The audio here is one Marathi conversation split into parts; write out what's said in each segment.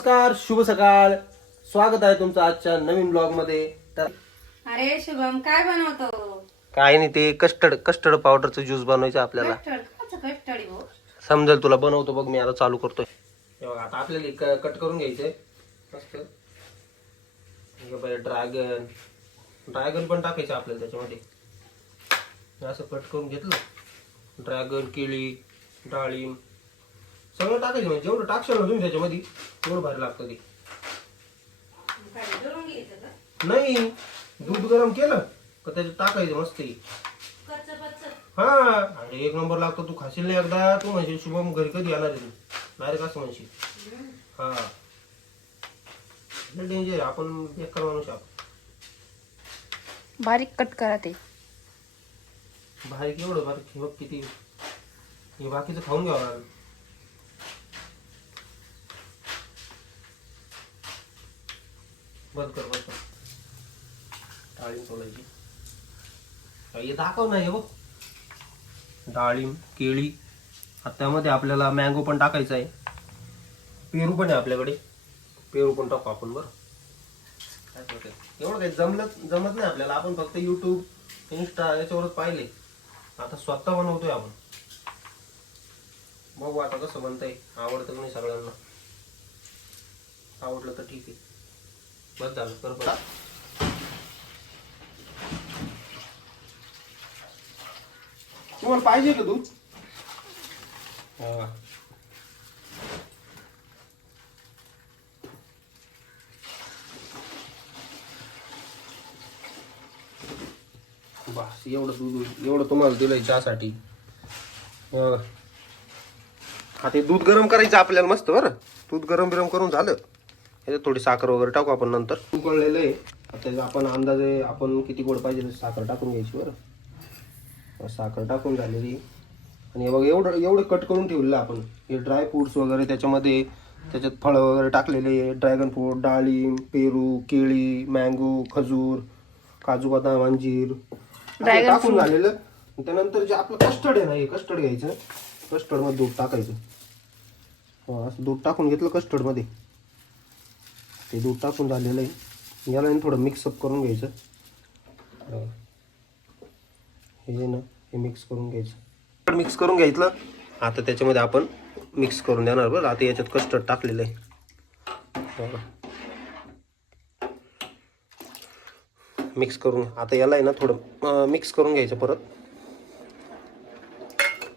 नमस्कार, शुभ सकाळ. स्वागत आहे तुमचं आजच्या नवीन ब्लॉग मध्ये. तर अरे शुभम, काय बनवतो? काय नाही, ते कस्टर्ड पावडरचं ज्यूस बनवायचं आपल्याला. कस्टर्ड भाऊ. समजेल तुला. बनवतो बघ, मी आता चालू करतोय. हे बघ, आता आपल्याला कट करून घ्यायचंय मस्त. ड्रॅगन पण टाकायचं आपल्याला त्याच्यामध्ये. असं कट करून घेतलं. ड्रॅगन, केळी, डाळिंब सगळं टाकायचं. म्हणजे जेवढं टाकशाल ना तुम्ही त्याच्यामध्ये तेवढं भारी लागतं ते. नाही, दूध गरम केलं का त्याच्यात टाकायचं मस्त. हा, आणि एक नंबर लागतो. तू खाशील नाही एकदा, तू म्हणशील शुभम घरी कधी येणार आहे तू, डायरेक्ट असं म्हणशील. हा, डेंजर. आपण बेकार माणूस आपण. बारीक कट करा ते. बारीक एवढं बारीक बघ किती. हे बाकीचं खाऊन घ्यावं लागेल. बंद कर. डाळिंब सोलायची. हे दाखव नाही बघ. डाळिंब, केळी. आता त्यामध्ये आपल्याला मँगो पण टाकायचा आहे. पेरू पण आहे आपल्याकडे. पेरू पण टाकू आपण. बरं, एवढं काही जमत नाही आपल्याला. आपण फक्त युट्यूब, इंस्टा याच्यावरच पाहिले. आता स्वतः बनवतोय आपण. बघू आता कसं बनतंय. आवडतं की नाही सगळ्यांना. आवडलं तर ठीक आहे. बस झालं. कर बरं. तुम्हाला पाहिजे का दूध? बस एवढं दूध, एवढं तुम्हाला दिलंय चहासाठी. आता हे दूध गरम करायचं आपल्याला मस्त. बरं, दूध गरम करून झालं. याच्यात थोडी साखर वगैरे टाकू आपण नंतर. उकळलेलं आहे आता. आपण अंदाजे आपण किती गोड पाहिजे साखर टाकून घ्यायची. बरं, साखर टाकून झालेली. आणि बघ, एवढं कट करून ठेवलेलं आपण. हे ड्राय फ्रूट्स वगैरे त्याच्यामध्ये, त्याच्यात फळं वगैरे टाकलेले. ड्रॅगन फ्रूट, डाळिंब, पेरू, केळी, मँगो, खजूर, काजू, बदाम, अंजीर टाकून झालेलं. त्यानंतर जे आपलं कस्टर्ड आहे ना, हे कस्टर्ड घ्यायचं. कस्टर्डमध्ये दूध टाकायचं. असं दूध टाकून घेतलं कस्टर्डमध्ये. ते दूध टाकून झालेलं आहे. याला थोडं मिक्सअप करून घ्यायचं. हे ना, हे मिक्स करून घ्यायचं. मिक्स करून घेतलं. आता त्याच्यामध्ये आपण मिक्स करून देणार. बरं, आता याच्यात कस्टर्ड टाकलेलं आहे. मिक्स करून आता याला आहे ना थोडं मिक्स करून घ्यायचं परत.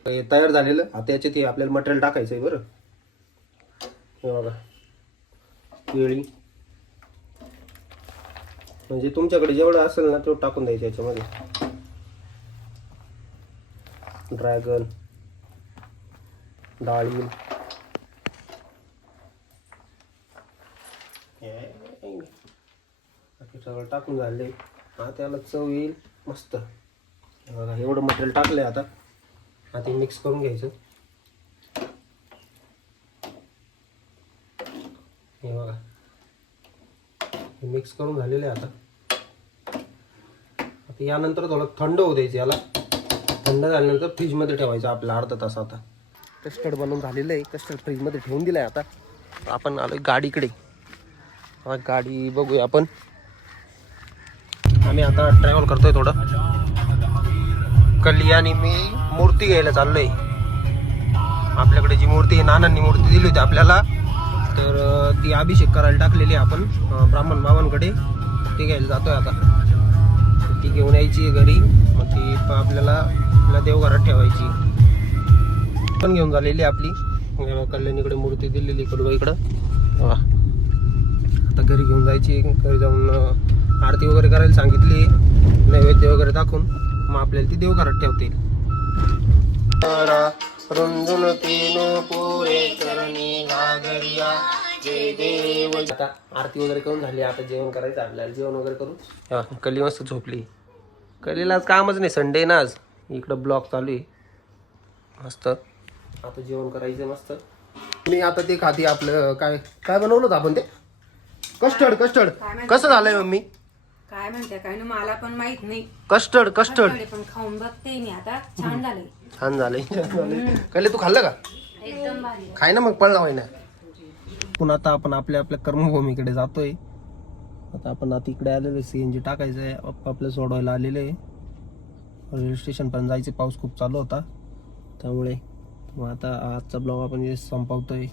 हे तयार झालेलं. आता याच्यात हे आपल्याला मटेरियल टाकायचं आहे. बरं, हे बघा, केळी. म्हणजे तुमच्याकडे जेवढं असेल ना तेवढं टाकून द्यायचं याच्यामध्ये. ड्रॅगन, डाळिंब, सगळं टाकून झाले. हा, त्याला चव येईल मस्त. बघा, एवढं मटेरियल टाकलंय. आता ते मिक्स करून घ्यायचं. हे बघा, हे मिक्स करून झालेलं आहे. आता यानंतर थोडं थंड होऊ द्यायचं याला. थंड झाल्यानंतर फ्रीजमध्ये ठेवायचं आपलं अर्धा तास. आता कस्टर्ड बनवून झालेलं आहे. कस्टर्ड फ्रीजमध्ये ठेवून दिलं आहे. आता आपण आलो गाडीकडे. गाडी बघूया आपण. आम्ही आता ट्रॅव्हल करतोय थोडं. कल्याणी मी मूर्ती घ्यायला चाललोय. आपल्याकडे जी मूर्ती आहे, नानांनी मूर्ती दिली होती आपल्याला, तर ती अभिषेक करायला टाकलेली आपण ब्राह्मण बाबांकडे. ती घ्यायला जातोय आता. ती घेऊन यायची घरी. मग ती आपल्याला देवघरात ठेवायची. पण घेऊन झालेली आपली. कल्याणीकडे मूर्ती दिलेली कडूबाईकडं. आता घरी घेऊन जायची. घरी जाऊन आरती वगैरे करायला सांगितली. नैवेद्य वगैरे दाखवून मग आपल्याला ती देवघरात ठेवतील. आता आरती वगैरे करून झाली. आता जेवण करायचं आपल्याला. जेवण वगैरे करू. कली मस्त झोपली. कलीला आज कामच नाही, संडे ना आज. इकडं ब्लॉग चालू आहे मस्त. आता जेवण करायचं मस्त. मी आता ते खाती आपलं काय बनवलं होतं आपण ते कस्टर्ड. कसं झालंय मम्मी? काय म्हणते काय ना, मला पण माहित नाही. कस्टर्ड पण खाऊन बघते मी आता. छान झालंय. कले तू खाल्लं का? एकदम भारी. खाय ना मग, पळला होईना. पुन्हा आता आपण आपल्या आपल्या कर्मभूमीकडे जातोय. आता आपण इकडे आलेलो CNG टाकायचं आहे. आपल्या सोडवायला आलेले आहे. रेल्वे स्टेशन पण जायचे, पाऊस खूप चालू होता त्यामुळे. मग आता आजचा ब्लॉग आपण संपवतोय.